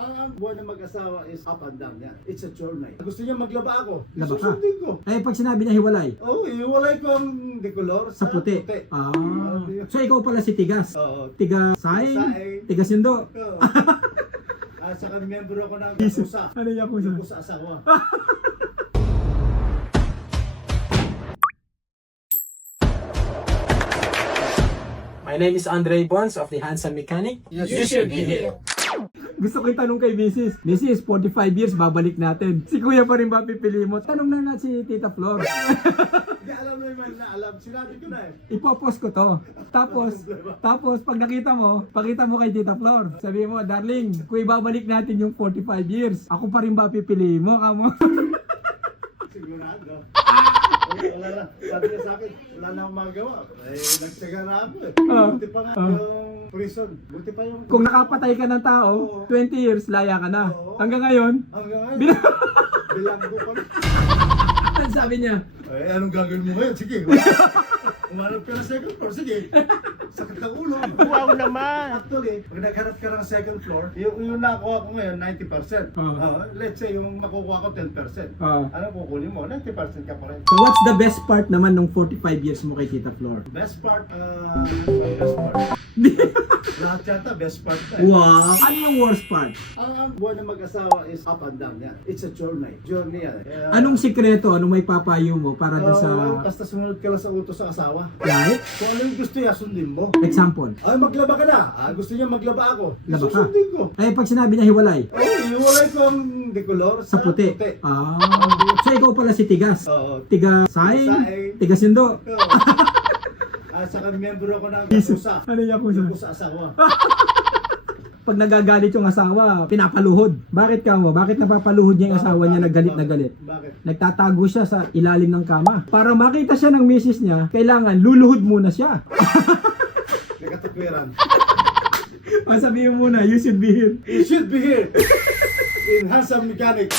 Ang buwan ng mag-asawa is up and down yan. It's a journey. Gusto niya maglaba ako. Laba ka? Susundin ko. Eh, pag sinabi niya hiwalay, Oo, iwalay ko ang decolor sa puti. Ah. So, ikaw pala si Tigas. Oo. Tiga Saing, Saing. Tiga Sindo. Oo. At saka miyembro ako ng Jesus. Yakuza. Ano yung Yakuza? Yakuza asawa. My name is Andre Bonds of the Handsome Mechanic. You should be here. Gusto ko itanong kay Mrs. Mrs, 45 years, babalik natin. Si Kuya pa rin ba pipili mo? Tanong na si Tita Flor. Hindi alam mo naman na alam. Sinabi ko na eh. Ipopost ko to. Tapos pag nakita mo, pakita mo kay Tita Flor. Sabi mo, darling, kung ibabalik natin yung 45 years, ako pa rin ba pipili mo? Kamo? Sigurado. Wala na. Sabi niya sa akin, wala na akong magawa. Eh, nagsaga na ako eh. Buti pa nga yung prison. Buti pa yung... Kung nakapatay ka ng tao, 20 years, laya ka na. Oo. Hanggang ngayon, Hanggang ngayon, bilanggo pa rin. ano sabi niya? Eh, anong gagawin mo ngayon? Sige. Umanap ka ng second floor. Sige. Sakit ng ulo. Wow naman! Actually, pag naghanap ka ng second floor, yung nakuha ko ngayon, 90%. Let's say, yung makukuha ko 10%. Anong kukunin mo? 90% ka pa rin. So what's the best part naman ng 45 years mo kay Tita Flor? Best part, lahat yata, best part na eh. Wow! Ano yung worst part? Ang buwan ng mag-asawa is up and down yan. It's a journey. Journey yan. Kaya, Anong sikreto? Anong may papayo mo para doon sa... basta sumunod ka lang sa utos sa asawa. Right? Kung ano yung gusto niya, sundin mo. Example. Ay, maglaba ka na. Gusto niya maglaba ako. Laba ka? Susundin ko. Eh, pag sinabi niya hiwalay, Oo, iwalay ko ang decolor sa puti. Ah. So, ikaw pala si Tigas. Oo. Tiga Saing, Saing. Tiga Sindo. Oo. At saka miyembro ako ng Jesus. Yakuza. Ano yung Yakuza? Yakuza asawa. Pag nagagalit yung asawa, pinapaluhod. Bakit ka mo? Bakit napapaluhod niya yung asawa niya na galit na galit? Bakit? Nagtatago siya sa ilalim ng kama. Para makita siya ng misis niya, kailangan luluhod muna siya. Nakatukwiran. Masabihin muna, you should be here. You should be here in Handsome Mechanic.